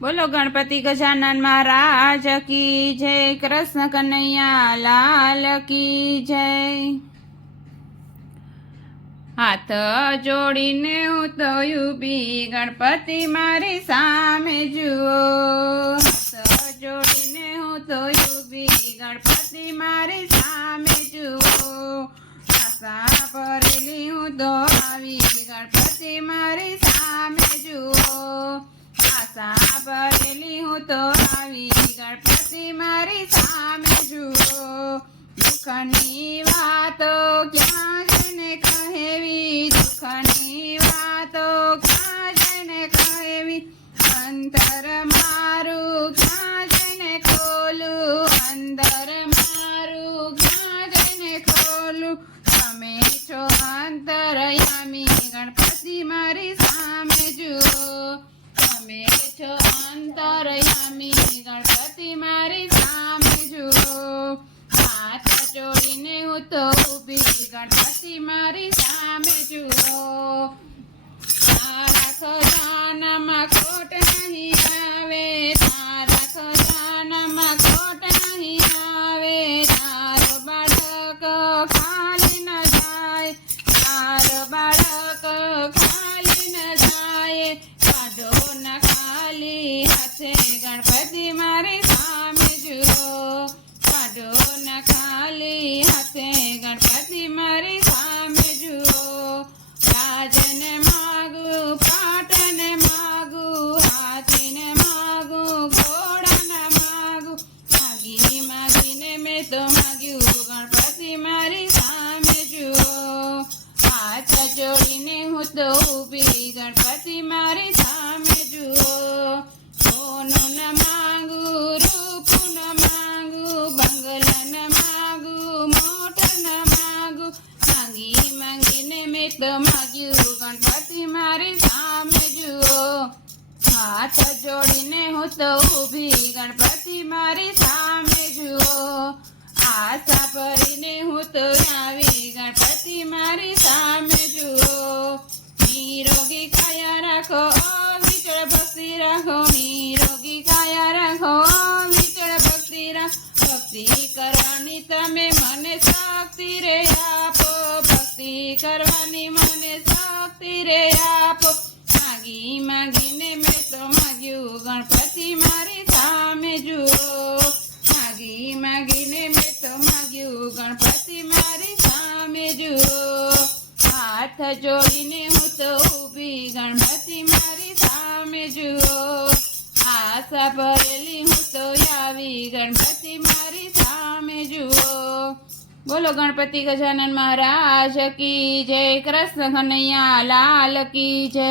બોલો ગણપતિ ગજાનન મહારાજ કી જય, કૃષ્ણ કનૈયા લાલ કી જય. હાથ જોડીને હું તો યુબી ગણપતિ મારી સામે જુઓ. હાથ જોડીને હું તો યુબી ગણપતિ મારી સામે જુઓ. આશા ભરેલી હું તો આવી ગણપતિ મારી સામે જુઓ. આશા ભરેલી હું તો આવી ગણપતિ મારી સામે જુઓ દુઃખની વાતો ક્યાં જઈને કહેવી દુઃખની વાતો ક્યાં જઈને કહેવી અંતર મારું ક્યાં જઈને ખોલું અંતર મારું ક્યાં જઈને ખોલું તમે છો અંતરયામી ગણપતિ મારી સામે જુઓ તમે છો અંતરયામી ગણપતિ મારી સામે જુઓ. હાથ જોડીને હું તો ઊભી. ગણપતિ મારી સામે જુઓ. ગણપતિ મારી સામે જુઓ કાઢો ના ખાલી હાથે ગણપતિ મારી સામે જુઓ રાજને માગું પાટને માગું હાથીને માગું ઘોડાને માગું માગી માગીને મેં તો માગ્યું ગણપતિ મારી સામે જુઓ હાથ જોડીને હું તો ઊભી ગણપતિ મારી સામે જુઓ સોનું ન માગું રૂપું ન માગું બંગલા ન માગું મોટર ન માગું માંગી માંગીને મેં તો માગ્યું ગણપતિ મારી સામે જુઓ હાથ જોડીને હું તો ઊભી ગણપતિ મારી સામે જુઓ આશા ભરીને હું તો આવી ગણપતિ મારી સામે જુઓ નિરોગી કાયા રાખો વિચળ ભક્તિ રાખો ભક્તિ કરવાની તમે મને શક્તિ રે આપો ભક્તિ કરવાની મને શક્તિ રે આપો માગી માગીને મેં તો માગ્યું ગણપતિ મારી સામે જુઓ માગી માગીને મેં તો માગ્યું ગણપતિ મારી સામે જુઓ હાથ જોડીને હું તો ઊભી ગણપતિ મારી સામે જુઓ આશા ભરેલી હું તો આવી ગણપતિ મારી સામે જુઓ બોલો ગણપતિ ગજાનન મહારાજ કી જય કૃષ્ણ કનૈયા લાલ કી જય.